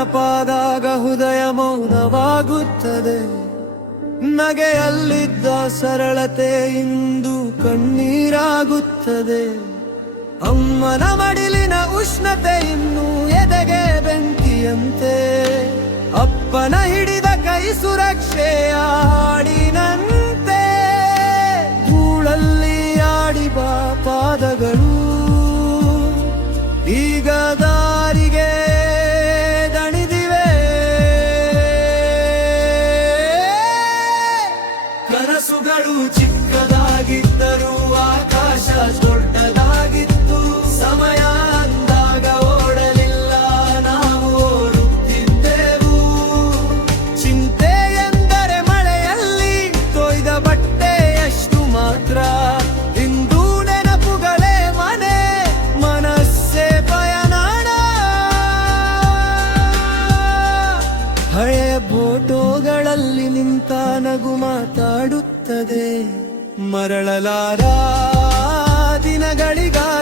ನೆನಪಾದಾಗ ಹೃದಯ ಮೌನವಾಗುತ್ತದೆ. ನಗೆಯಲ್ಲಿದ್ದ ಸರಳತೆ ಇಂದು ಕಣ್ಣೀರಾಗುತ್ತದೆ. ಅಮ್ಮನ ಮಡಿಲಿನ ಉಷ್ಣತೆ ಇನ್ನೂ ಎದೆಗೆ ಬೆಂಕಿಯಂತೆ. ಅಪ್ಪನ ಹಿಡಿದ ಕೈ ಸುರಕ್ಷೆಯ ಹಾಡಿನಂತೆ. ಧೂಳಲ್ಲಿ ಆಡಿಬ ಪಾದಗಳು ಈಗ ದಾರಿಗೆ ದಣಿದಿವೆ. ಕನಸುಗಳು ಚಿಕ್ಕದಾಗಿದ್ದರೂ ಆಕಾಶ ದೊಡ್ಡದಾಗಿತ್ತು. ಸಮಯ ಅಂದಾಗ ಓಡಲಿಲ್ಲ, ನಾವು ಓಡುತ್ತಿದ್ದೆವು. ಚಿಂತೆ ಎಂದರೆ ಮಳೆಯಲ್ಲಿ ತೊಯ್ದ ಬಟ್ಟೆಯಷ್ಟು ಮಾತ್ರ. ಇಂದು ನೆನಪುಗಳೇ ಮನೆ, ಮನಸ್ಸೇ ಪಯನಾಡ. ಹಳೆಯ ಫೋಟೋಗಳಲ್ಲಿ ನಿಂತ ನಗು ಮಾತಾಡುತ್ತದೆ. ಮರಳಲಾರ ದಿನಗಳಿಗಾಗಿ